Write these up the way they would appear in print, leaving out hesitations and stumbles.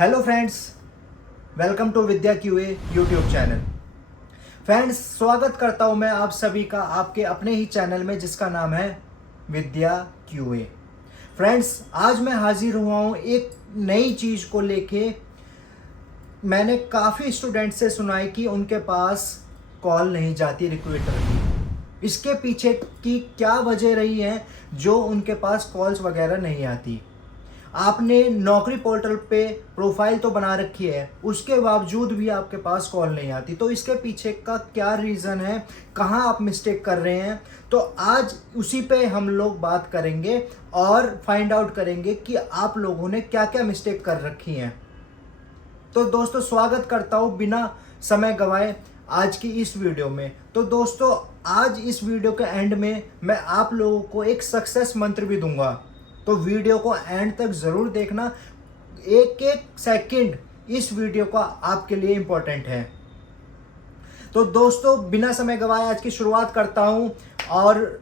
Hello friends, welcome to Vidya QA YouTube channel. Friends, स्वागत करता हूं मैं आप सभी का आपके अपने ही चैनल में जिसका नाम है विद्या क्यूए। फ्रेंड्स, आज मैं हाजिर हुआ हूं एक नई चीज़ को लेके। मैंने काफ़ी स्टूडेंट से सुना है कि उनके पास कॉल नहीं जाती रिक्रूटर की। इसके पीछे की क्या वजह रही है जो उनके पास कॉल्स वगैरह नहीं आती। आपने नौकरी पोर्टल पे प्रोफाइल तो बना रखी है, उसके बावजूद भी आपके पास कॉल नहीं आती। तो इसके पीछे का क्या रीज़न है, कहाँ आप मिस्टेक कर रहे हैं, तो आज उसी पे हम लोग बात करेंगे और फाइंड आउट करेंगे कि आप लोगों ने क्या क्या मिस्टेक कर रखी हैं। तो दोस्तों, स्वागत करता हूँ बिना समय गंवाए आज की इस वीडियो में। तो दोस्तों, आज इस वीडियो के एंड में मैं आप लोगों को एक सक्सेस मंत्र भी दूंगा, तो वीडियो को एंड तक ज़रूर देखना। एक एक सेकंड इस वीडियो का आपके लिए इंपॉर्टेंट है। तो दोस्तों, बिना समय गंवाए आज की शुरुआत करता हूं और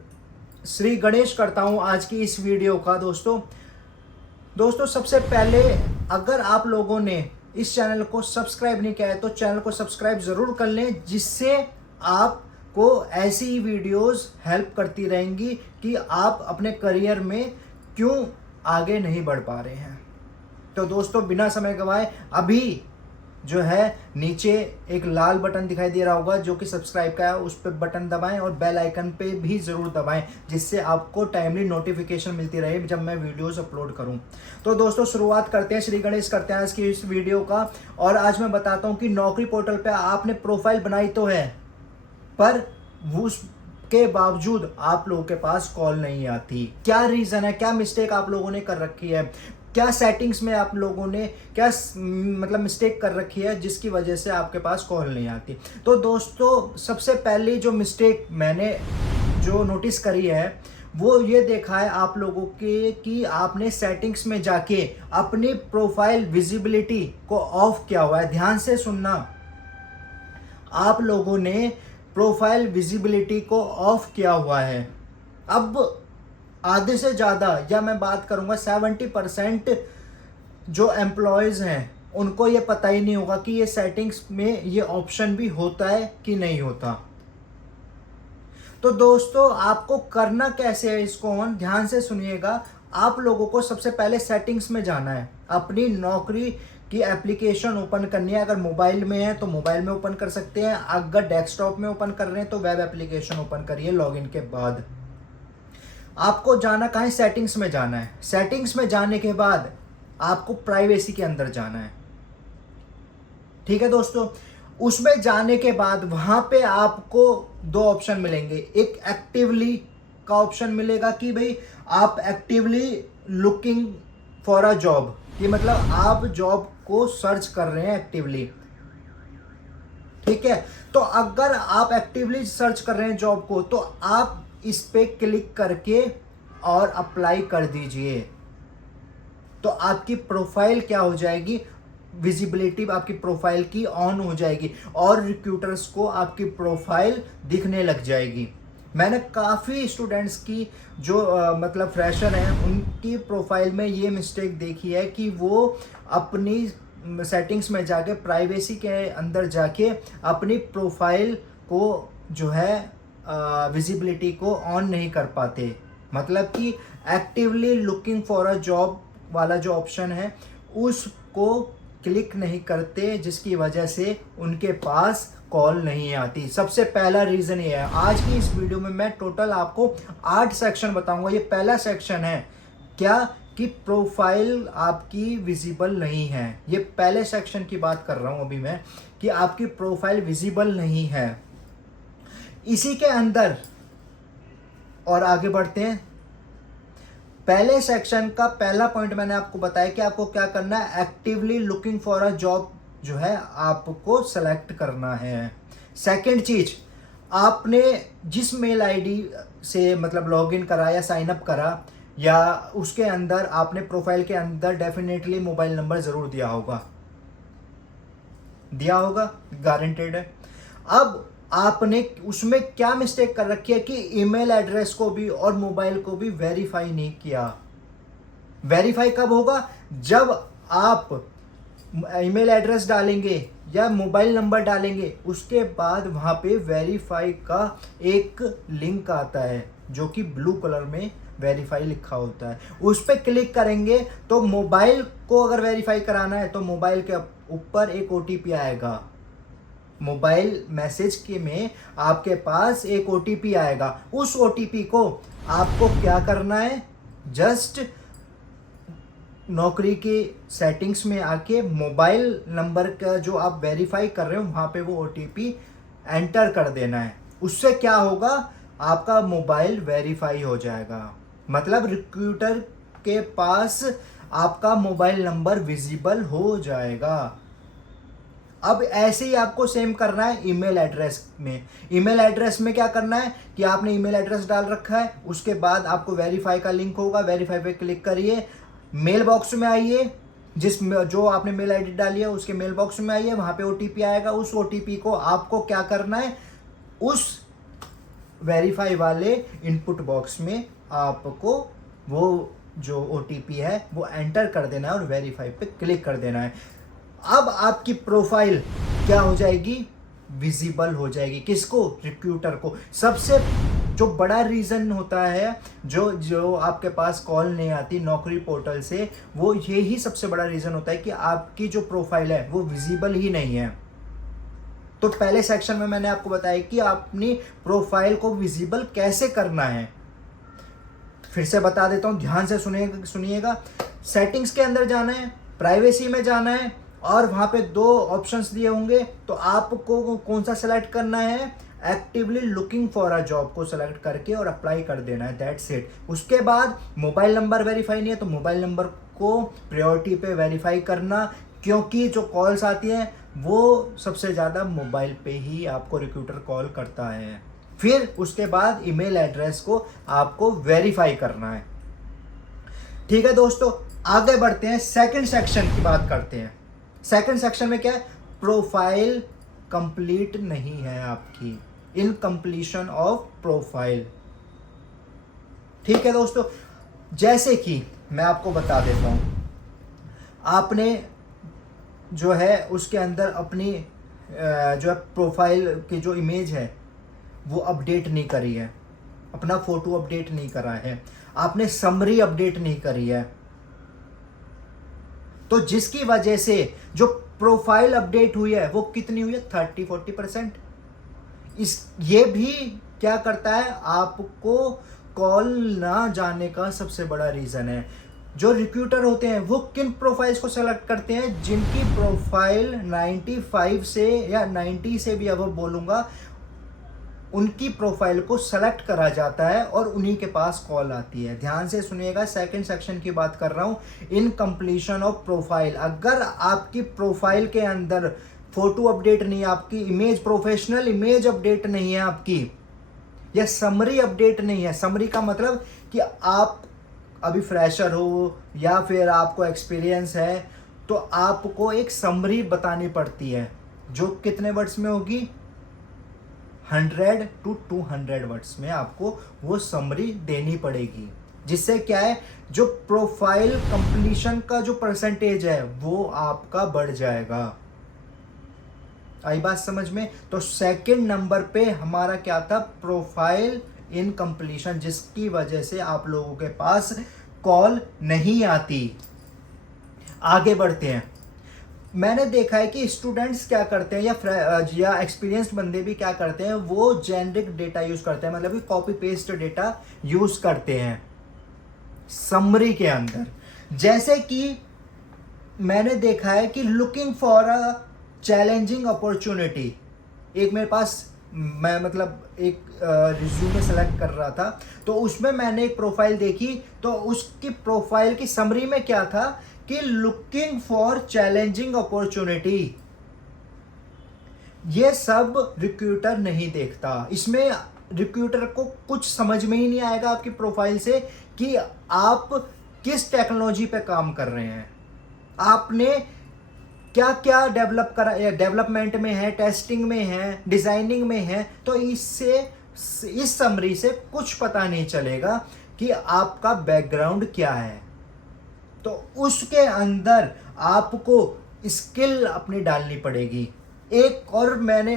श्री गणेश करता हूं आज की इस वीडियो का। दोस्तों, सबसे पहले अगर आप लोगों ने इस चैनल को सब्सक्राइब नहीं किया है तो चैनल को सब्सक्राइब ज़रूर कर लें, जिससे आपको ऐसी वीडियोस हेल्प करती रहेंगी कि आप अपने करियर में क्यों आगे नहीं बढ़ पा रहे हैं। तो दोस्तों, बिना समय गंवाए अभी जो है नीचे एक लाल बटन दिखाई दे रहा होगा जो कि सब्सक्राइब का है, उस पर बटन दबाएं और बेल आइकन पे भी ज़रूर दबाएं, जिससे आपको टाइमली नोटिफिकेशन मिलती रहे जब मैं वीडियोस अपलोड करूं। तो दोस्तों, शुरुआत करते हैं, श्री गणेश करते हैं आज की इस वीडियो का। और आज मैं बताता हूं कि नौकरी पोर्टल पे आपने प्रोफाइल बनाई तो है, पर उसके बावजूद आप लोगों के पास कॉल नहीं आती। क्या रीज़न है, क्या मिस्टेक आप लोगों ने कर रखी है, क्या सेटिंग्स में आप लोगों ने क्या मतलब मिस्टेक कर रखी है जिसकी वजह से आपके पास कॉल नहीं आती। तो दोस्तों, सबसे पहले जो मिस्टेक मैंने जो नोटिस करी है वो ये देखा है आप लोगों के कि आपने सेटिंग्स में जाके अपनी प्रोफाइल विजिबिलिटी को ऑफ किया हुआ है। ध्यान से सुनना, आप लोगों ने प्रोफाइल विजिबिलिटी को ऑफ किया हुआ है। अब आधे से ज़्यादा, या मैं बात करूंगा 70% जो एम्प्लॉयज़ हैं उनको ये पता ही नहीं होगा कि ये सेटिंग्स में ये ऑप्शन भी होता है कि नहीं होता। तो दोस्तों, आपको करना कैसे है इसको ऑन, ध्यान से सुनिएगा। आप लोगों को सबसे पहले सेटिंग्स में जाना है, अपनी नौकरी की एप्लीकेशन ओपन करनी है। अगर मोबाइल में है तो मोबाइल में ओपन कर सकते हैं, अगर डेस्कटॉप में ओपन कर रहे हैं तो वेब एप्लीकेशन ओपन करिए। लॉगिन के बाद आपको जाना कहाँ है, सेटिंग्स में जाना है। सेटिंग्स में जाने के बाद आपको प्राइवेसी के अंदर जाना है, ठीक है दोस्तों। उसमें जाने के बाद वहां पे आपको दो ऑप्शन मिलेंगे। एक एक्टिवली का ऑप्शन मिलेगा कि भाई आप actively looking for a job, ये मतलब आप जॉब को सर्च कर रहे हैं एक्टिवली, ठीक है। तो अगर आप एक्टिवली सर्च कर रहे हैं जॉब को तो आप इस पे क्लिक करके और अप्लाई कर दीजिए। तो आपकी प्रोफाइल क्या हो जाएगी, विजिबिलिटी आपकी प्रोफाइल की ऑन हो जाएगी और रिक्रूटर्स को आपकी प्रोफाइल दिखने लग जाएगी। मैंने काफ़ी स्टूडेंट्स की जो मतलब फ्रेशर हैं उनकी प्रोफाइल में ये मिस्टेक देखी है कि वो अपनी सेटिंग्स में जाके प्राइवेसी के अंदर जाके अपनी प्रोफाइल को जो है विजिबिलिटी को ऑन नहीं कर पाते। मतलब कि actively looking for a job वाला जो ऑप्शन है उसको क्लिक नहीं करते, जिसकी वजह से उनके पास कॉल नहीं आती। सबसे पहला रीज़न ये है। आज की इस वीडियो में मैं टोटल आपको 8 सेक्शन बताऊंगा। ये पहला सेक्शन है क्या कि प्रोफाइल आपकी विजिबल नहीं है। ये पहले सेक्शन की बात कर रहा हूं अभी मैं कि आपकी प्रोफाइल विजिबल नहीं है। इसी के अंदर और आगे बढ़ते हैं। पहले सेक्शन का पहला पॉइंट मैंने आपको बताया कि आपको क्या करना है, actively looking for a job जो है आपको सेलेक्ट करना है। सेकंड चीज, आपने जिस मेल आईडी से मतलब लॉगिन करा या साइन अप करा या उसके अंदर आपने प्रोफाइल के अंदर डेफिनेटली मोबाइल नंबर जरूर दिया होगा, गारंटेड है। अब आपने उसमें क्या मिस्टेक कर रखी है कि ईमेल एड्रेस को भी और मोबाइल को भी वेरीफाई नहीं किया। वेरीफाई कब होगा, जब आप ईमेल एड्रेस डालेंगे या मोबाइल नंबर डालेंगे, उसके बाद वहाँ पे वेरीफाई का एक लिंक आता है जो कि ब्लू कलर में वेरीफाई लिखा होता है। उस पर क्लिक करेंगे तो मोबाइल को अगर वेरीफाई कराना है तो मोबाइल के ऊपर एक OTP आएगा। मोबाइल मैसेज के में आपके पास एक OTP आएगा। उस OTP को आपको क्या करना है, जस्ट नौकरी की सेटिंग्स में आके मोबाइल नंबर का जो आप वेरीफाई कर रहे हो वहाँ पे वो OTP एंटर कर देना है। उससे क्या होगा, आपका मोबाइल वेरीफाई हो जाएगा। मतलब रिक्रूटर के पास आपका मोबाइल नंबर विजिबल हो जाएगा। अब ऐसे ही आपको सेम करना है ईमेल एड्रेस में। ईमेल एड्रेस में क्या करना है कि आपने ईमेल एड्रेस डाल रखा है, उसके बाद आपको वेरीफाई का लिंक होगा, वेरीफाई पे क्लिक करिए, मेल बॉक्स में आइए, जो आपने मेल आईडी डाली है उसके मेल बॉक्स में आइए, वहां पे OTP आएगा। उस OTP को आपको क्या करना है, उस वेरीफाई वाले इनपुट बॉक्स में आपको वो जो OTP है वो एंटर कर देना है और वेरीफाई पे क्लिक कर देना है। अब आपकी प्रोफाइल क्या हो जाएगी, विजिबल हो जाएगी। किसको, रिक्रूटर को। सबसे जो बड़ा रीज़न होता है जो आपके पास कॉल नहीं आती नौकरी पोर्टल से, वो यही सबसे बड़ा रीज़न होता है कि आपकी जो प्रोफाइल है वो विजिबल ही नहीं है। तो पहले सेक्शन में मैंने आपको बताया कि अपनी प्रोफाइल को विजिबल कैसे करना है। फिर से बता देता हूँ, ध्यान से सुनिएगा। सेटिंग्स के अंदर जाना है, प्राइवेसी में जाना है और वहाँ पे 2 ऑप्शंस दिए होंगे, तो आपको कौन सा सेलेक्ट करना है, actively looking for a job को सेलेक्ट करके और अप्लाई कर देना है, दैट्स इट। उसके बाद मोबाइल नंबर वेरीफाई नहीं है तो मोबाइल नंबर को प्रायोरिटी पे वेरीफाई करना, क्योंकि जो कॉल्स आती हैं वो सबसे ज़्यादा मोबाइल पे ही आपको रिक्रूटर कॉल करता है। फिर उसके बाद ईमेल एड्रेस को आपको वेरीफाई करना है। ठीक है दोस्तों, आगे बढ़ते हैं, सेकंड सेक्शन की बात करते हैं। सेकंड सेक्शन में क्या है, प्रोफाइल कंप्लीट नहीं है आपकी, इनकम्प्लीशन ऑफ प्रोफाइल। ठीक है दोस्तों, जैसे कि मैं आपको बता देता हूं, आपने जो है उसके अंदर अपनी जो है प्रोफाइल की जो इमेज है वो अपडेट नहीं करी है, अपना फोटो अपडेट नहीं करा है, आपने समरी अपडेट नहीं करी है, तो जिसकी वजह से जो प्रोफाइल अपडेट हुई है वो कितनी हुई है, 30-40%। ये भी क्या करता है, आपको कॉल ना जाने का सबसे बड़ा रीजन है। जो रिक्रूटर होते हैं वो किन प्रोफाइल्स को सेलेक्ट करते हैं, जिनकी प्रोफाइल 95 से या 90 से भी अब बोलूंगा, उनकी प्रोफाइल को सेलेक्ट करा जाता है और उन्हीं के पास कॉल आती है। ध्यान से सुनिएगा, सेकंड सेक्शन की बात कर रहा हूं, इनकम्प्लीशन ऑफ प्रोफाइल। अगर आपकी प्रोफाइल के अंदर फोटो अपडेट नहीं है, आपकी इमेज, प्रोफेशनल इमेज अपडेट नहीं है आपकी, या समरी अपडेट नहीं है। समरी का मतलब कि आप अभी फ्रेशर हो या फिर आपको एक्सपीरियंस है, तो आपको एक समरी बतानी पड़ती है जो कितने वर्ड्स में होगी, 100 to 200 वर्ड्स में आपको वो समरी देनी पड़ेगी। जिससे क्या है, जो प्रोफाइल कंप्लीशन का जो परसेंटेज है वो आपका बढ़ जाएगा। आई बात समझ में? तो सेकंड नंबर पे हमारा क्या था, प्रोफाइल इनकम्प्लीशन, जिसकी वजह से आप लोगों के पास कॉल नहीं आती। आगे बढ़ते हैं। मैंने देखा है कि स्टूडेंट्स क्या करते हैं या एक्सपीरियंस्ड बंदे भी क्या करते हैं, वो जेनरिक डेटा यूज करते हैं, मतलब कि कॉपी पेस्ट डेटा यूज करते हैं समरी के अंदर। जैसे कि मैंने देखा है कि looking for a challenging opportunity, एक मेरे पास, मैं मतलब एक रिज्यूमे सेलेक्ट कर रहा था, तो उसमें मैंने एक प्रोफाइल देखी, तो उसकी प्रोफाइल की समरी में क्या था कि लुकिंग फॉर चैलेंजिंग अपॉर्चुनिटी। ये सब रिक्रूटर नहीं देखता। इसमें रिक्रूटर को कुछ समझ में ही नहीं आएगा आपकी प्रोफाइल से कि आप किस टेक्नोलॉजी पे काम कर रहे हैं, आपने क्या क्या डेवलप करा, डेवलपमेंट में है, टेस्टिंग में है, डिजाइनिंग में है। तो इस समरी से कुछ पता नहीं चलेगा कि आपका बैकग्राउंड क्या है। तो उसके अंदर आपको स्किल अपनी डालनी पड़ेगी। एक और मैंने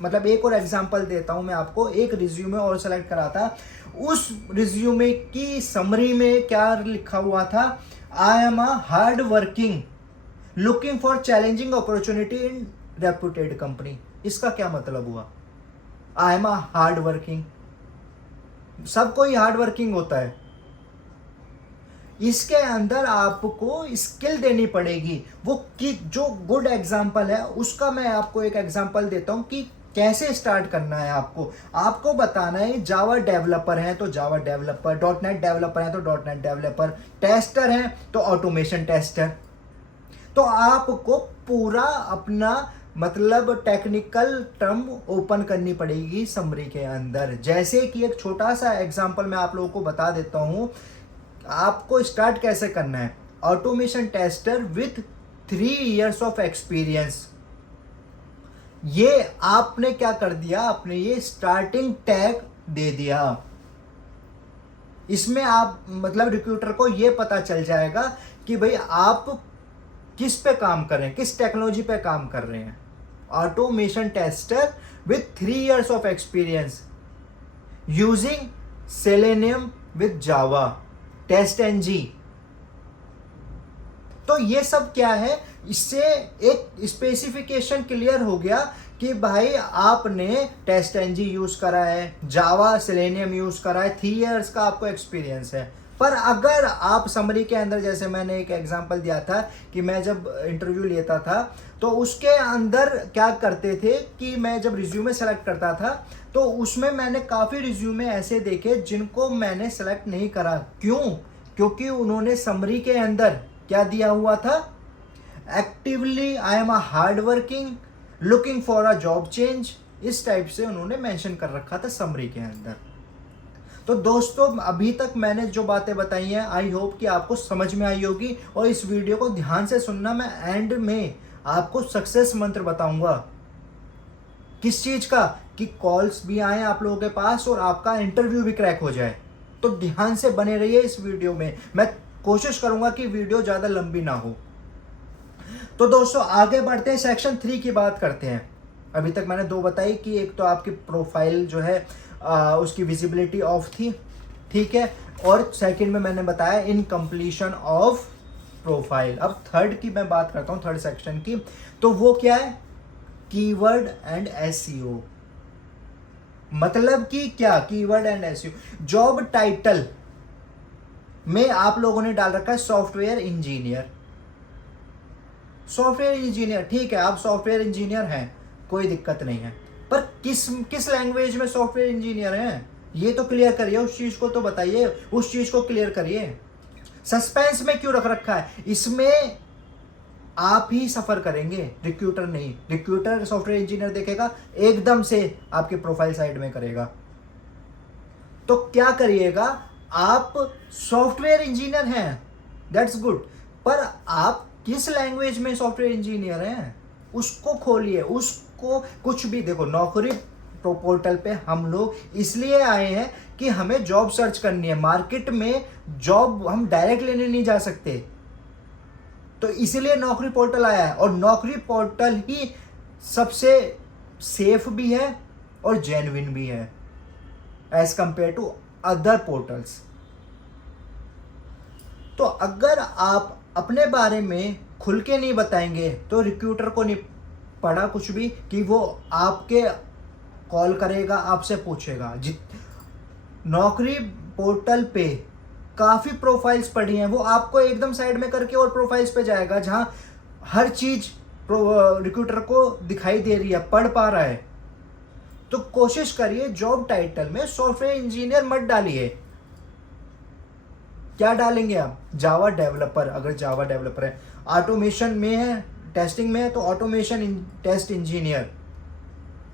मतलब एक और एग्जांपल देता हूं मैं आपको। एक रिज्यूमे और सेलेक्ट करा था, उस रिज्यूमे की समरी में क्या लिखा हुआ था, I am a hard working looking for challenging opportunity in reputed company. इसका क्या मतलब हुआ? I am a hard working, सबको ही हार्ड वर्किंग होता है। इसके अंदर आपको स्किल देनी पड़ेगी। वो कि जो गुड एग्जांपल है उसका मैं आपको एक एग्जांपल देता हूं कि कैसे स्टार्ट करना है। आपको बताना है जावा डेवलपर है तो Java developer, dot net developer है तो डॉट नेट डेवलपर, टेस्टर है तो ऑटोमेशन टेस्टर। तो आपको पूरा अपना मतलब टेक्निकल टर्म ओपन करनी पड़ेगी समरी के अंदर। जैसे कि एक छोटा सा एग्जांपल मैं आप लोगों को बता देता हूं, आपको स्टार्ट कैसे करना है। Automation tester with 3 years of experience, ये आपने क्या कर दिया, आपने ये स्टार्टिंग टैग दे दिया। इसमें आप मतलब रिक्रूटर को ये पता चल जाएगा कि भाई आप किस पे काम कर रहे हैं, किस टेक्नोलॉजी पे काम कर रहे हैं। Automation tester with 3 years of experience using Selenium with Java TestNG. तो ये सब क्या है, इससे एक स्पेसिफिकेशन क्लियर हो गया कि भाई आपने टेस्ट एनजी यूज करा है, जावा सेलेनियम यूज करा है, 3 years का आपको एक्सपीरियंस है। पर अगर आप समरी के अंदर, जैसे मैंने एक एग्जांपल दिया था कि मैं जब इंटरव्यू लेता था तो उसके अंदर क्या करते थे कि मैं जब रिज्यूमे सेलेक्ट करता था तो उसमें मैंने काफ़ी रिज्यूमे ऐसे देखे जिनको मैंने सेलेक्ट नहीं करा। क्यों? क्योंकि उन्होंने समरी के अंदर क्या दिया हुआ था, actively I am a hard working looking for a job change, इस टाइप से उन्होंने मेंशन कर रखा था समरी के अंदर। तो दोस्तों अभी तक मैंने जो बातें बताई हैं आई होप कि आपको समझ में आई होगी, और इस वीडियो को ध्यान से सुनना। मैं एंड में आपको सक्सेस मंत्र बताऊंगा। किस चीज का? कि कॉल्स भी आए आप लोगों के पास और आपका इंटरव्यू भी क्रैक हो जाए। तो ध्यान से बने रहिए इस वीडियो में। मैं कोशिश करूंगा कि वीडियो ज्यादा लंबी ना हो। तो दोस्तों आगे बढ़ते हैं, सेक्शन 3 की बात करते हैं। अभी तक मैंने 2 बताई कि एक तो आपकी प्रोफाइल जो है उसकी विजिबिलिटी ऑफ थी, ठीक है, और सेकंड में मैंने बताया इन कंप्लीशन ऑफ प्रोफाइल। अब थर्ड की मैं बात करता हूं, थर्ड सेक्शन की। तो वो क्या है, कीवर्ड एंड एसईओ। मतलब कि क्या, keyword and SEO. Job title में आप लोगों ने डाल रखा है सॉफ्टवेयर इंजीनियर। सॉफ्टवेयर इंजीनियर ठीक है, आप सॉफ्टवेयर इंजीनियर हैं, कोई दिक्कत नहीं है, पर किस लैंग्वेज में सॉफ्टवेयर इंजीनियर हैं ये तो क्लियर करिए। उस चीज को तो बताइए, उस चीज को क्लियर करिए। सस्पेंस में क्यों रख रखा है? इसमें आप ही सफर करेंगे, रिक्रूटर नहीं। रिक्रूटर सॉफ्टवेयर इंजीनियर देखेगा, एकदम से आपके प्रोफाइल साइड में करेगा। तो क्या करिएगा, आप सॉफ्टवेयर इंजीनियर हैं, दैट्स गुड, पर आप किस लैंग्वेज में सॉफ्टवेयर इंजीनियर हैं उसको खोलिए। उसको कुछ भी देखो, नौकरी पोर्टल पे हम लोग इसलिए आए हैं कि हमें जॉब सर्च करनी है। मार्केट में जॉब हम डायरेक्ट लेने नहीं जा सकते, तो इसीलिए नौकरी पोर्टल आया है। और नौकरी पोर्टल ही सबसे सेफ भी है और जेन्युइन भी है as compared to other portals. तो अगर आप अपने बारे में खुल के नहीं बताएंगे तो रिक्रूटर को नहीं पड़ा कुछ भी कि वो आपके कॉल करेगा, आपसे पूछेगा। नौकरी पोर्टल पे काफ़ी प्रोफाइल्स पड़ी हैं, वो आपको एकदम साइड में करके और प्रोफाइल्स पे जाएगा जहां हर चीज़ रिक्रूटर को दिखाई दे रही है, पढ़ पा रहा है। तो कोशिश करिए जॉब टाइटल में सॉफ्टवेयर इंजीनियर मत डालिए। क्या डालेंगे आप? जावा डेवलपर, अगर जावा डेवलपर है। ऑटोमेशन में है, टेस्टिंग में है तो automation test engineer.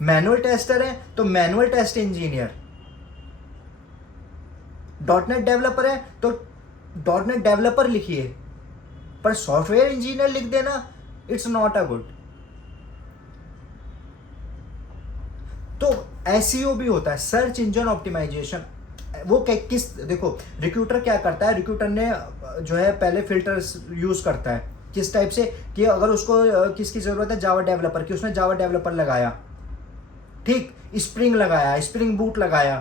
Manual tester है तो manual test engineer. Dot net developer है तो डॉट नेट डेवलपर लिखिए, पर सॉफ्टवेयर इंजीनियर लिख देना, इट्स नॉट अ गुड। तो एसईओ भी होता है, सर्च इंजन ऑप्टिमाइजेशन। वो किस देखो, रिक्रूटर क्या करता है, रिक्रूटर ने जो है पहले फिल्टर्स यूज करता है, किस टाइप से, कि अगर उसको किसकी ज़रूरत है, जावा डेवलपर की, उसने जावा डेवलपर लगाया, ठीक, स्प्रिंग लगाया, स्प्रिंग बूट लगाया,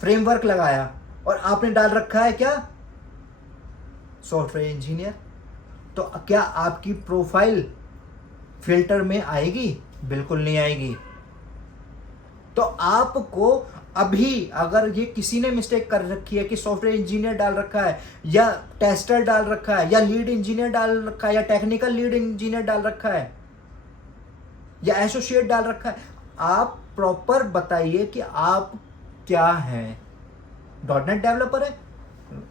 फ्रेमवर्क लगाया, और आपने डाल रखा है क्या, सॉफ्टवेयर इंजीनियर। तो क्या आपकी प्रोफाइल फिल्टर में आएगी? बिल्कुल नहीं आएगी। तो आपको अभी अगर ये किसी ने मिस्टेक कर रखी है कि सॉफ्टवेयर इंजीनियर डाल रखा है, या टेस्टर डाल रखा है, या लीड इंजीनियर डाल रखा है, या टेक्निकल लीड इंजीनियर डाल रखा है, या एसोसिएट डाल रखा है, आप प्रॉपर बताइए कि आप क्या हैं। डॉटनेट डेवलपर है,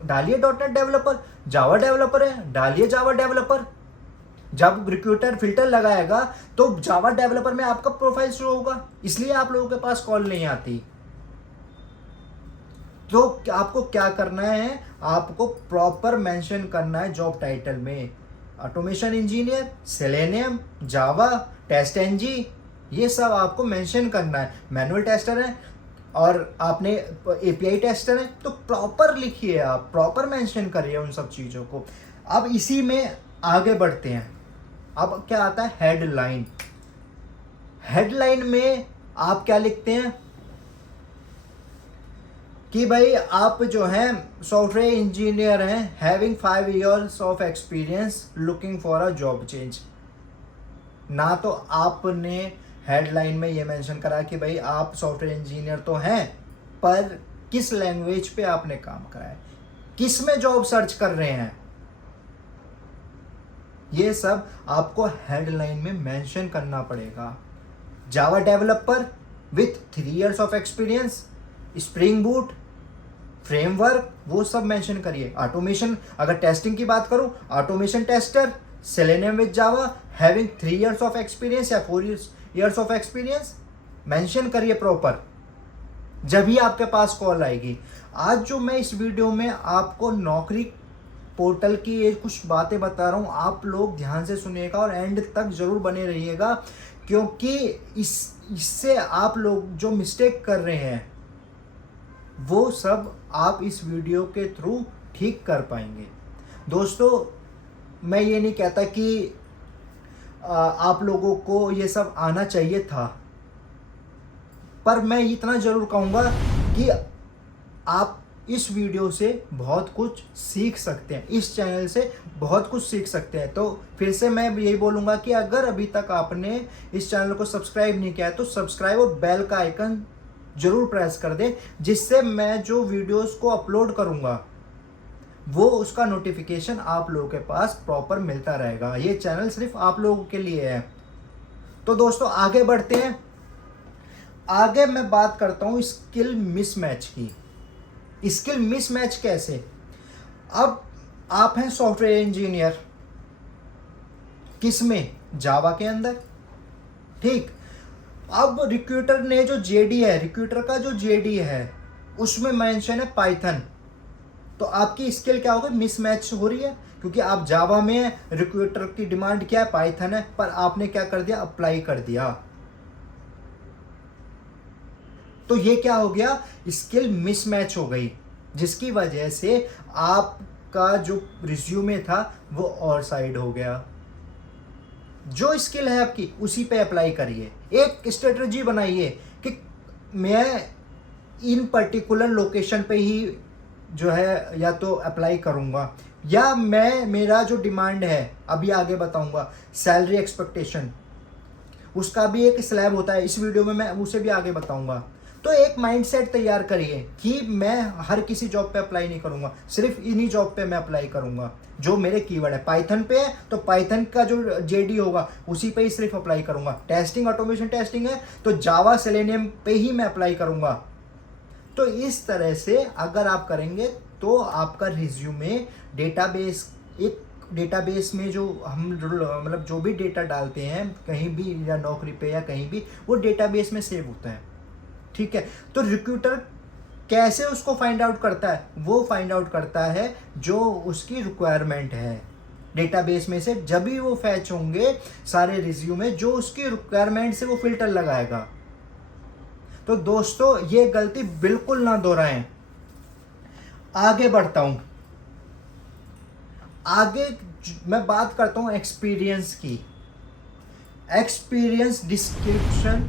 डालिए डॉटनेट डेवलपर। जावा डेवलपर है, डालिए जावा डेवलपर। जब रिक्रूटर फिल्टर लगाएगा तो जावा डेवलपर में आपका प्रोफाइल शो होगा, इसलिए आप लोगों के पास कॉल नहीं आती। तो आपको क्या करना है, आपको प्रॉपर मेंशन करना है जॉब टाइटल में, ऑटोमेशन इंजीनियर, सेलेनियम, जावा, टेस्ट एनजी, ये सब आपको मेंशन करना है। मैनुअल टेस्टर है और आपने एपीआई टेस्टर है, तो प्रॉपर लिखिए, आप प्रॉपर मेंशन करिए उन सब चीज़ों को। अब इसी में आगे बढ़ते हैं। अब क्या आता है, हेडलाइन। हेडलाइन में आप क्या लिखते हैं कि भाई आप जो हैं सॉफ्टवेयर इंजीनियर हैं, having 5 years of experience, looking for a job change. ना तो आपने हेडलाइन में ये मेंशन करा कि भाई आप सॉफ्टवेयर इंजीनियर तो हैं, पर किस लैंग्वेज पे आपने काम करा है, किस में जॉब सर्च कर रहे हैं, ये सब आपको हेडलाइन में मेंशन करना पड़ेगा। Java developer with 3 years of experience, spring boot, framework, वो सब मेंशन करिए। ऑटोमेशन, अगर टेस्टिंग की बात करूं, automation tester, selenium with Java, having 3 years of experience या 4 years ऑफ एक्सपीरियंस, मेंशन करिए प्रॉपर, जब ही आपके पास कॉल आएगी। आज जो मैं इस वीडियो में आपको नौकरी पोर्टल की ये कुछ बातें बता रहा हूँ, आप लोग ध्यान से सुनिएगा और एंड तक जरूर बने रहिएगा, क्योंकि इससे आप लोग जो मिस्टेक कर रहे हैं वो सब आप इस वीडियो के थ्रू ठीक कर पाएंगे। दोस्तों, मैं ये नहीं कहता कि आप लोगों को ये सब आना चाहिए था, पर मैं इतना ज़रूर कहूँगा कि आप इस वीडियो से बहुत कुछ सीख सकते हैं, इस चैनल से बहुत कुछ सीख सकते हैं। तो फिर से मैं यही बोलूँगा कि अगर अभी तक आपने इस चैनल को सब्सक्राइब नहीं किया है तो सब्सक्राइब और बेल का आइकन जरूर प्रेस कर दें, जिससे मैं जो वीडियोस को अपलोड करूँगा वो उसका नोटिफिकेशन आप लोगों के पास प्रॉपर मिलता रहेगा। ये चैनल सिर्फ आप लोगों के लिए है। तो दोस्तों, आगे बढ़ते हैं। आगे मैं बात करता हूँ स्किल मिसमैच की। स्किल मिसमैच कैसे? अब आप हैं सॉफ्टवेयर इंजीनियर, किस में? जावा के अंदर, ठीक। अब रिक्रूटर ने जो जेडी है, रिक्रूटर का जो जेडी है उसमें मेंशन है पाइथन, तो आपकी स्किल क्या होगी, मिसमैच हो रही है, क्योंकि आप जावा में, रिक्रूटर की डिमांड क्या है, पाइथन है, पर आपने क्या कर दिया, अप्लाई कर दिया। तो ये क्या हो गया, स्किल मिसमैच हो गई, जिसकी वजह से आपका जो रिज्यूमे था वो और साइड हो गया। जो स्किल है आपकी उसी पे अप्लाई करिए। एक स्ट्रेटजी बनाइए कि मैं इन पर्टिकुलर लोकेशन पे ही जो है या तो अप्लाई करूँगा, या मैं, मेरा जो डिमांड है अभी आगे बताऊँगा, सैलरी एक्सपेक्टेशन, उसका भी एक स्लैब होता है, इस वीडियो में मैं उसे भी आगे बताऊँगा। तो एक माइंडसेट तैयार करिए कि मैं हर किसी जॉब पे अप्लाई नहीं करूँगा, सिर्फ इन्हीं जॉब पे मैं अप्लाई करूँगा जो मेरे कीवर्ड है। पाइथन पे है तो पाइथन का जो जेडी होगा उसी पे ही सिर्फ अप्लाई करूँगा। टेस्टिंग, ऑटोमेशन टेस्टिंग है तो जावा, सेलेनियम पे ही मैं अप्लाई करूँगा। तो इस तरह से अगर आप करेंगे तो आपका रिज्यूमे डेटाबेस, एक डेटाबेस में जो हम मतलब जो भी डेटा डालते हैं कहीं भी या नौकरी पे या कहीं भी, वो डेटाबेस में सेव होता है, ठीक है। तो रिक्रूटर कैसे उसको फाइंड आउट करता है, वो फाइंड आउट करता है जो उसकी रिक्वायरमेंट है डेटाबेस में से, जब भी वो फैच होंगे सारे रिज्यूमे जो उसकी रिक्वायरमेंट से वो फिल्टर लगाएगा। तो दोस्तों, ये गलती बिल्कुल ना दोहराएं। आगे बढ़ता हूं। आगे मैं बात करता हूँ एक्सपीरियंस की। एक्सपीरियंस डिस्क्रिप्शन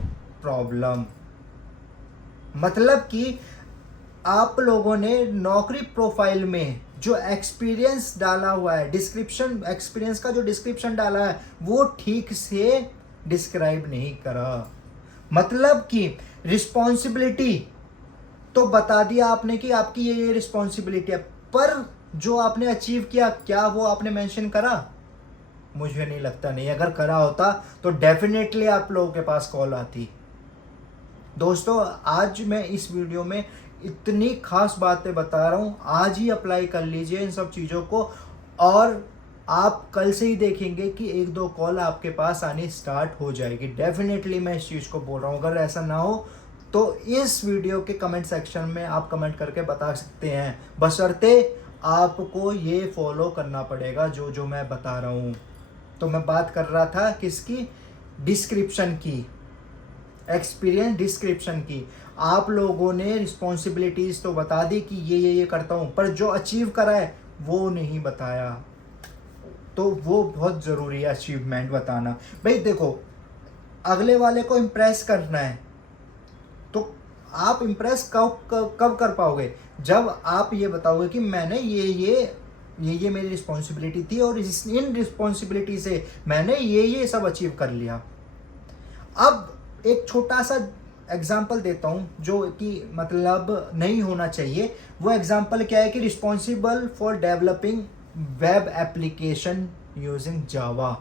प्रॉब्लम, मतलब कि आप लोगों ने नौकरी प्रोफाइल में जो एक्सपीरियंस डाला हुआ है, डिस्क्रिप्शन, एक्सपीरियंस का जो डिस्क्रिप्शन डाला है वो ठीक से डिस्क्राइब नहीं करा। मतलब कि रिस्पॉन्सिबिलिटी तो बता दिया आपने कि आपकी ये रिस्पॉन्सिबिलिटी है, पर जो आपने अचीव किया क्या वो आपने मेंशन करा? मुझे नहीं लगता, नहीं। अगर करा होता तो डेफिनेटली आप लोगों के पास कॉल आती। दोस्तों, आज मैं इस वीडियो में इतनी खास बातें बता रहा हूँ, आज ही अप्लाई कर लीजिए इन सब चीज़ों को, और आप कल से ही देखेंगे कि 1-2 कॉल आपके पास आनी स्टार्ट हो जाएगी। डेफिनेटली मैं इस चीज़ को बोल रहा हूँ। अगर ऐसा ना हो तो इस वीडियो के कमेंट सेक्शन में आप कमेंट करके बता सकते हैं, बशर्ते आपको ये फॉलो करना पड़ेगा जो जो मैं बता रहा हूँ। तो मैं बात कर रहा था किसकी? डिस्क्रिप्शन की, एक्सपीरियंस डिस्क्रिप्शन की। आप लोगों ने रिस्पॉन्सिबिलिटीज़ तो बता दी कि ये करता हूँ, पर जो अचीव करा है वो नहीं बताया। तो वो बहुत ज़रूरी है अचीवमेंट बताना। भाई देखो, अगले वाले को इम्प्रेस करना है तो आप इम्प्रेस कब कर पाओगे? जब आप ये बताओगे कि मैंने ये मेरी रिस्पॉन्सिबिलिटी थी और इन रिस्पॉन्सिबिलिटी से मैंने ये सब अचीव कर लिया। अब एक छोटा सा एग्जाम्पल देता हूँ जो कि मतलब नहीं होना चाहिए। वो एग्जाम्पल क्या है कि responsible for developing web application using Java.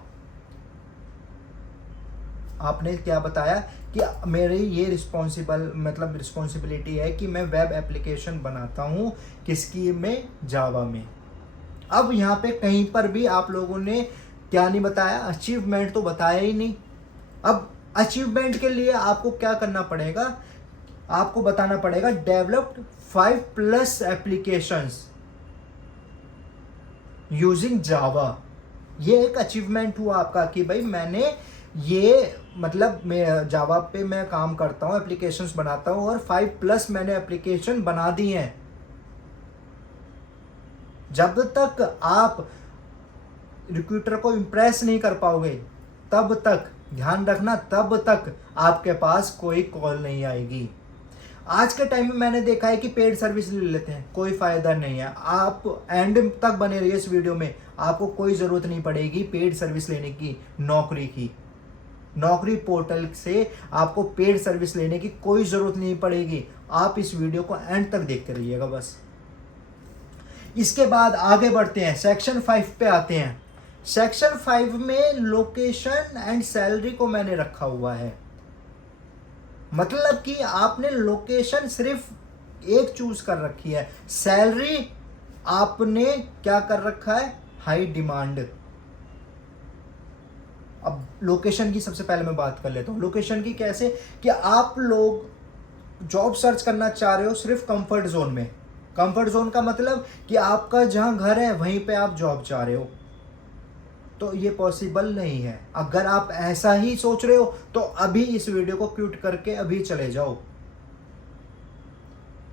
आपने क्या बताया कि मेरी ये रिस्पॉन्सिबिलिटी है कि मैं वेब एप्लीकेशन बनाता हूँ, किसकी में? जावा में। अब यहाँ पे कहीं पर भी आप लोगों ने क्या नहीं बताया? अचीवमेंट तो बताया ही नहीं। अब अचीवमेंट के लिए आपको क्या करना पड़ेगा? आपको बताना पड़ेगा डेवलप्ड 5+ एप्लीकेशंस यूजिंग जावा। ये एक अचीवमेंट हुआ आपका कि भाई मैंने ये मतलब मैं जावा पे मैं काम करता हूँ, एप्लीकेशंस बनाता हूँ और 5+ मैंने एप्लीकेशन बना दी हैं। जब तक आप रिक्रूटर को इम्प्रेस नहीं कर पाओगे, तब तक ध्यान रखना, तब तक आपके पास कोई कॉल नहीं आएगी। आज के टाइम में मैंने देखा है कि पेड सर्विस ले लेते हैं, कोई फायदा नहीं है। आप एंड तक बने रहिए इस वीडियो में, आपको कोई ज़रूरत नहीं पड़ेगी पेड सर्विस लेने की, नौकरी की। नौकरी पोर्टल से आपको पेड सर्विस लेने की कोई ज़रूरत नहीं पड़ेगी। आप इस वीडियो को एंड तक देखते रहिएगा बस। इसके बाद आगे बढ़ते हैं, सेक्शन 5 पे आते हैं। सेक्शन 5 में लोकेशन एंड सैलरी को मैंने रखा हुआ है। मतलब कि आपने लोकेशन सिर्फ एक चूज कर रखी है, सैलरी आपने क्या कर रखा है? High demand. अब लोकेशन की सबसे पहले मैं बात कर लेता हूँ। लोकेशन की कैसे? कि आप लोग जॉब सर्च करना चाह रहे हो सिर्फ कंफर्ट जोन में। कंफर्ट जोन का मतलब कि आपका जहाँ घर है वहीं पे आप जॉब चाह रहे हो, तो ये पॉसिबल नहीं है। अगर आप ऐसा ही सोच रहे हो तो अभी इस वीडियो को क्विट करके अभी चले जाओ।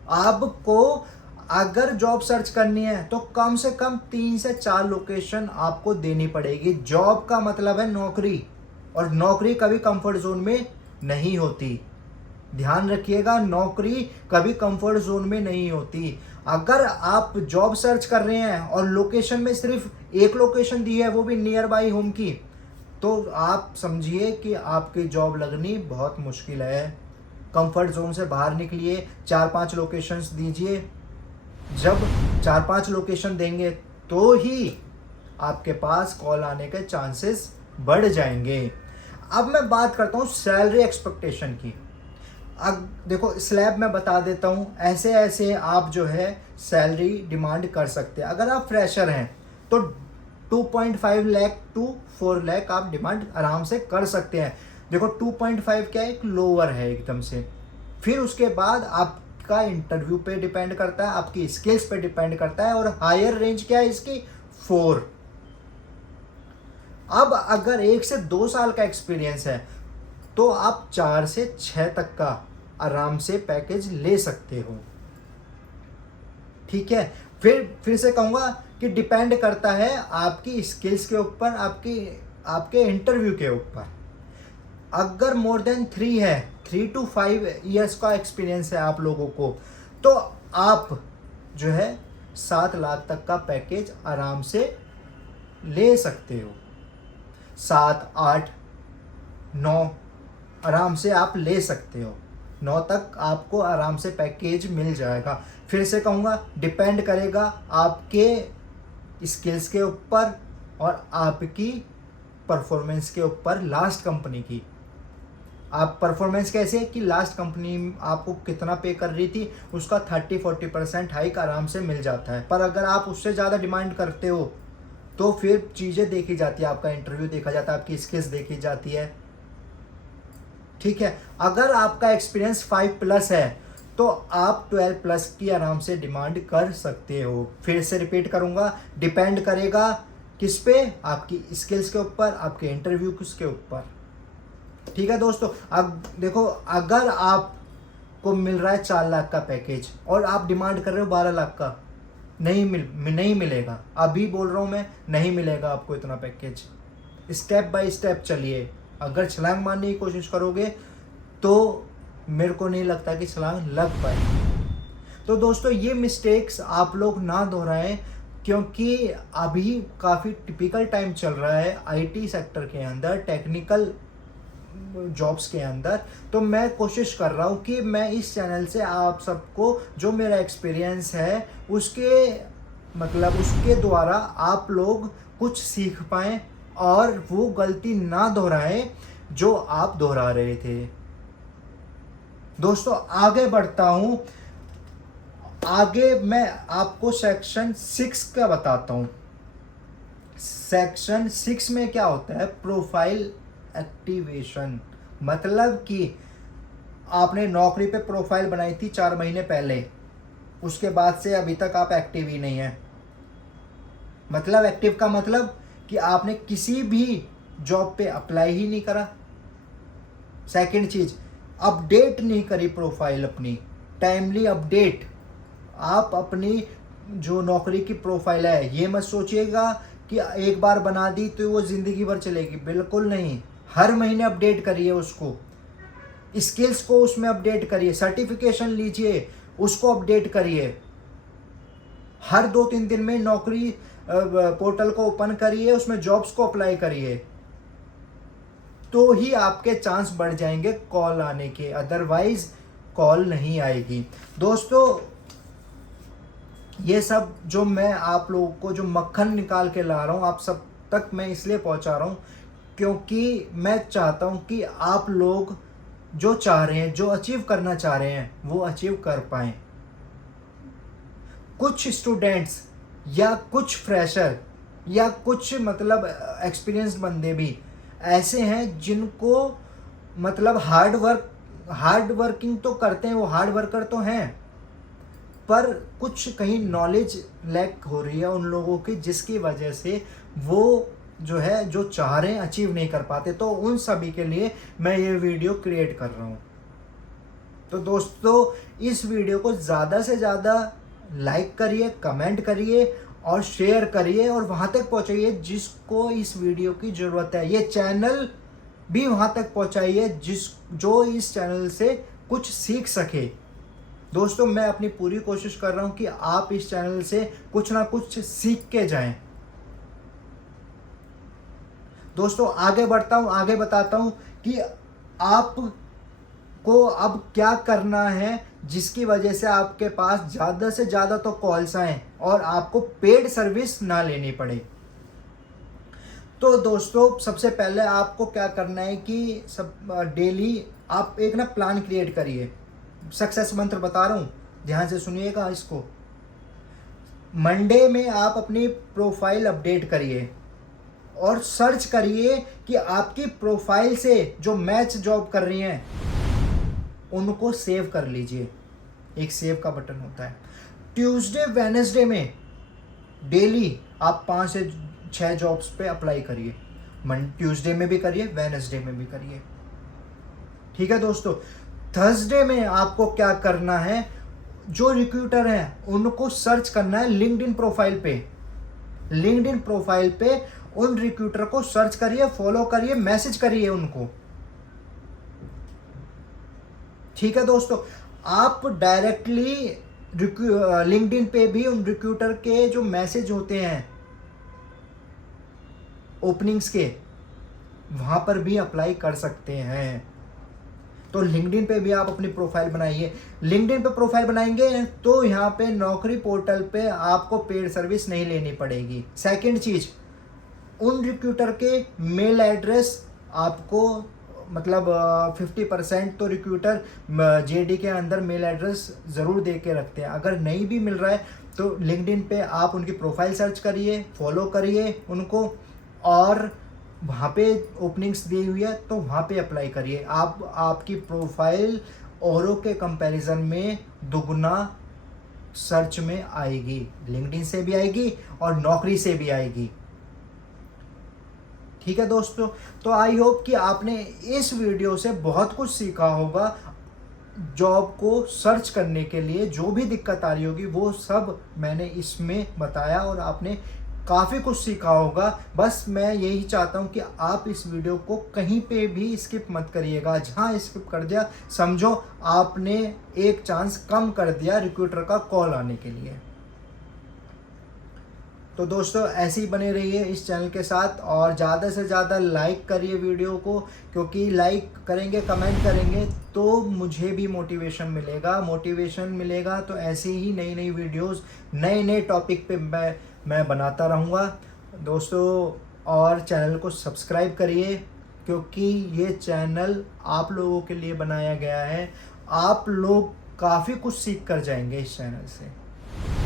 आपको अगर जॉब सर्च करनी है तो कम से कम 3 से 4 लोकेशन आपको देनी पड़ेगी। जॉब का मतलब है नौकरी, और नौकरी कभी कंफर्ट जोन में नहीं होती। ध्यान रखिएगा, नौकरी कभी कंफर्ट जोन में नहीं होती। अगर आप जॉब सर्च कर रहे हैं और लोकेशन में सिर्फ एक लोकेशन दी है, वो भी नियर बाई होम की, तो आप समझिए कि आपकी जॉब लगनी बहुत मुश्किल है। कंफर्ट जोन से बाहर निकलिए, 4-5 लोकेशंस दीजिए। जब 4-5 लोकेशन देंगे तो ही आपके पास कॉल आने के चांसेस बढ़ जाएंगे। अब मैं बात करता हूँ सैलरी एक्सपेक्टेशन की। अब देखो, स्लैब में बता देता हूँ, ऐसे ऐसे आप जो है सैलरी डिमांड कर सकते हैं। अगर आप फ्रेशर हैं तो 2.5 लाख टू 4 लाख आप डिमांड आराम से कर सकते हैं। देखो 2.5 क्या है? एक लोअर है एकदम से। फिर उसके बाद आपका इंटरव्यू पे डिपेंड करता है, आपकी स्किल्स पे डिपेंड करता है, और हायर रेंज क्या है इसकी? 4। अब अगर 1 से 2 साल का एक्सपीरियंस है तो आप 4 से 6 तक का आराम से पैकेज ले सकते हो। ठीक है, फिर से कहूँगा कि डिपेंड करता है आपकी स्किल्स के ऊपर, आपके इंटरव्यू के ऊपर। अगर मोर देन 3 है, 3 to 5 ईयर्स का एक्सपीरियंस है आप लोगों को, तो आप जो है 7 लाख तक का पैकेज आराम से ले सकते हो। 7, 8, 9 आराम से आप ले सकते हो। 9 तक आपको आराम से पैकेज मिल जाएगा। फिर से कहूँगा, डिपेंड करेगा आपके स्किल्स के ऊपर और आपकी परफॉर्मेंस के ऊपर। लास्ट कंपनी की आप परफॉर्मेंस कैसे कि लास्ट कंपनी आपको कितना पे कर रही थी, उसका 30-40% हाइक आराम से मिल जाता है। पर अगर आप उससे ज़्यादा डिमांड करते हो तो फिर चीज़ें देखी जाती है, आपका इंटरव्यू देखा जाता है, आपकी स्किल्स देखी जाती है। ठीक है, अगर आपका एक्सपीरियंस 5+ है तो आप 12+ की आराम से डिमांड कर सकते हो। फिर से रिपीट करूँगा, डिपेंड करेगा किस पे, आपकी स्किल्स के ऊपर, आपके इंटरव्यू के ऊपर। ठीक है दोस्तों, अब देखो, अगर आपको मिल रहा है 4 लाख का पैकेज और आप डिमांड कर रहे हो 12 लाख का, नहीं मिलेगा। अभी बोल रहा हूँ मैं, नहीं मिलेगा आपको इतना पैकेज। स्टेप बाय स्टेप चलिए। अगर छलांग मारने की कोशिश करोगे तो मेरे को नहीं लगता कि छलांग लग पाए। तो दोस्तों, ये मिस्टेक्स आप लोग ना दोहराएं, क्योंकि अभी काफ़ी टिपिकल टाइम चल रहा है आईटी सेक्टर के अंदर, टेक्निकल जॉब्स के अंदर। तो मैं कोशिश कर रहा हूँ कि मैं इस चैनल से आप सबको जो मेरा एक्सपीरियंस है उसके द्वारा आप लोग कुछ सीख पाएँ और वो गलती ना दोहराएं जो आप दोहरा रहे थे। दोस्तों, आगे बढ़ता हूँ। आगे मैं आपको सेक्शन 6 का बताता हूँ। सेक्शन 6 में क्या होता है, प्रोफाइल एक्टिवेशन। मतलब कि आपने नौकरी पे प्रोफाइल बनाई थी 4 महीने पहले, उसके बाद से अभी तक आप एक्टिव ही नहीं है। मतलब एक्टिव का मतलब कि आपने किसी भी जॉब पे अप्लाई ही नहीं करा। सेकंड चीज, अपडेट नहीं करी प्रोफाइल अपनी, टाइमली अपडेट। आप अपनी जो नौकरी की प्रोफाइल है, ये मत सोचिएगा कि एक बार बना दी तो वो ज़िंदगी भर चलेगी, बिल्कुल नहीं। हर महीने अपडेट करिए उसको, स्किल्स को उसमें अपडेट करिए, सर्टिफिकेशन लीजिए, उसको अपडेट करिए। हर 2-3 दिन में नौकरी पोर्टल को ओपन करिए, उसमें जॉब्स को अप्लाई करिए, तो ही आपके चांस बढ़ जाएंगे कॉल आने के, अदरवाइज कॉल नहीं आएगी। दोस्तों, ये सब जो मैं आप लोगों को जो मक्खन निकाल के ला रहा हूँ आप सब तक, मैं इसलिए पहुँचा रहा हूँ क्योंकि मैं चाहता हूँ कि आप लोग जो चाह रहे हैं, जो अचीव करना चाह रहे हैं, वो अचीव कर पाएँ। कुछ स्टूडेंट्स या कुछ फ्रेशर या कुछ एक्सपीरियंस बंदे भी ऐसे हैं जिनको हार्ड वर्किंग तो करते हैं, वो हार्ड वर्कर तो हैं, पर कुछ कहीं नॉलेज लैक हो रही है उन लोगों की, जिसकी वजह से वो जो चाह रहे हैं अचीव नहीं कर पाते। तो उन सभी के लिए मैं ये वीडियो क्रिएट कर रहा हूँ। तो दोस्तों, इस वीडियो को ज़्यादा से ज़्यादा लाइक करिए, कमेंट करिए और शेयर करिए और वहाँ तक पहुँचाइए जिसको इस वीडियो की ज़रूरत है। ये चैनल भी वहाँ तक पहुँचाइए जो इस चैनल से कुछ सीख सके। दोस्तों, मैं अपनी पूरी कोशिश कर रहा हूँ कि आप इस चैनल से कुछ ना कुछ सीख के जाएं। दोस्तों, आगे बढ़ता हूँ, आगे बताता हूँ कि आपको अब क्या करना है जिसकी वजह से आपके पास ज़्यादा से ज़्यादा तो कॉल्स आएँ और आपको पेड सर्विस ना लेनी पड़े। तो दोस्तों, सबसे पहले आपको क्या करना है कि डेली आप एक प्लान क्रिएट करिए। सक्सेस मंत्र बता रहा हूँ, ध्यान से सुनिएगा इसको। मंडे में आप अपनी प्रोफाइल अपडेट करिए और सर्च करिए कि आपकी प्रोफाइल से जो मैच जॉब कर रही हैं उनको सेव कर लीजिए। एक सेव का बटन होता है। ट्यूसडे वेडनेसडे में डेली आप 5 से 6 जॉब्स पे अप्लाई करिए। ट्यूसडे में भी करिए, वेडनेसडे में भी करिए। ठीक है दोस्तों। थर्सडे में आपको क्या करना है, जो रिक्रूटर हैं उनको सर्च करना है लिंक्डइन प्रोफाइल पे। लिंक्डइन प्रोफाइल पे उन रिक्रूटर को सर्च करिए, फॉलो करिए, मैसेज करिए उनको। ठीक है दोस्तों, आप डायरेक्टली लिंक्डइन पे भी उन रिक्रूटर के जो मैसेज होते हैं ओपनिंग्स के, वहां पर भी अप्लाई कर सकते हैं। तो लिंक्डइन पे भी आप अपनी प्रोफाइल बनाइए। लिंक्डइन पे प्रोफाइल बनाएंगे तो यहाँ पे नौकरी पोर्टल पे आपको पेड सर्विस नहीं लेनी पड़ेगी। सेकंड चीज, उन रिक्रूटर के मेल एड्रेस आपको, मतलब 50% तो रिक्रूटर जेडी के अंदर मेल एड्रेस ज़रूर दे के रखते हैं। अगर नहीं भी मिल रहा है तो लिंक्डइन पे आप उनकी प्रोफाइल सर्च करिए, फॉलो करिए उनको, और वहाँ पे ओपनिंग्स दी हुई है तो वहाँ पे अप्लाई करिए। आपकी प्रोफाइल औरों के कंपैरिजन में दुगना सर्च में आएगी, लिंक्डइन से भी आएगी और नौकरी से भी आएगी। ठीक है दोस्तों, तो आई होप कि आपने इस वीडियो से बहुत कुछ सीखा होगा। जॉब को सर्च करने के लिए जो भी दिक्कत आ रही होगी वो सब मैंने इसमें बताया और आपने काफ़ी कुछ सीखा होगा। बस मैं यही चाहता हूँ कि आप इस वीडियो को कहीं पे भी स्किप मत करिएगा। जहाँ स्किप कर दिया समझो आपने एक चांस कम कर दिया रिक्रूटर का कॉल आने के लिए। तो दोस्तों ऐसे ही बने रहिए इस चैनल के साथ और ज़्यादा से ज़्यादा लाइक करिए वीडियो को, क्योंकि लाइक करेंगे, कमेंट करेंगे तो मुझे भी मोटिवेशन मिलेगा। तो ऐसे ही नई नई वीडियोस, नए नए टॉपिक पे मैं बनाता रहूँगा दोस्तों। और चैनल को सब्सक्राइब करिए, क्योंकि ये चैनल आप लोगों के लिए बनाया गया है। आप लोग काफ़ी कुछ सीख कर जाएंगे इस चैनल से।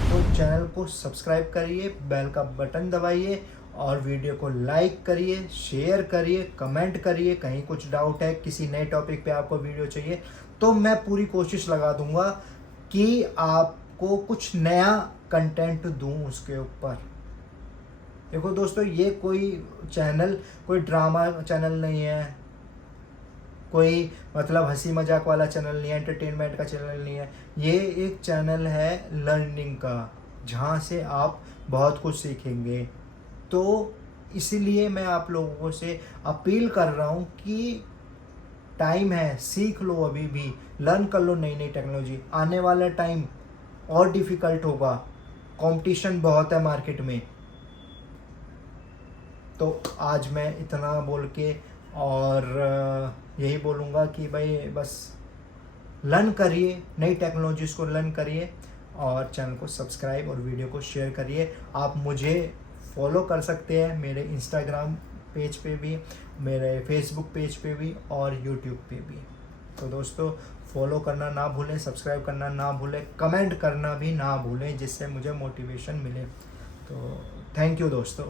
तो चैनल को सब्सक्राइब करिए, बेल का बटन दबाइए और वीडियो को लाइक करिए, शेयर करिए, कमेंट करिए। कहीं कुछ डाउट है, किसी नए टॉपिक पे आपको वीडियो चाहिए तो मैं पूरी कोशिश लगा दूंगा कि आपको कुछ नया कंटेंट दूं उसके ऊपर। देखो दोस्तों, ये कोई ड्रामा चैनल नहीं है, कोई मतलब हंसी मजाक वाला चैनल नहीं है, एंटरटेनमेंट का चैनल नहीं है। ये एक चैनल है लर्निंग का, जहाँ से आप बहुत कुछ सीखेंगे। तो इसीलिए मैं आप लोगों से अपील कर रहा हूँ कि टाइम है, सीख लो, अभी भी लर्न कर लो नई नई टेक्नोलॉजी। आने वाला टाइम और डिफ़िकल्ट होगा, कंपटीशन बहुत है मार्केट में। तो आज मैं इतना बोल के और यही बोलूँगा कि भाई बस लर्न करिए, नई टेक्नोलॉजीज़ को लर्न करिए और चैनल को सब्सक्राइब और वीडियो को शेयर करिए। आप मुझे फॉलो कर सकते हैं मेरे इंस्टाग्राम पेज पे भी, मेरे फेसबुक पेज पे भी और यूट्यूब पे भी। तो दोस्तों फॉलो करना ना भूलें, सब्सक्राइब करना ना भूलें, कमेंट करना भी ना भूलें, जिससे मुझे मोटिवेशन मिले। तो थैंक यू दोस्तों।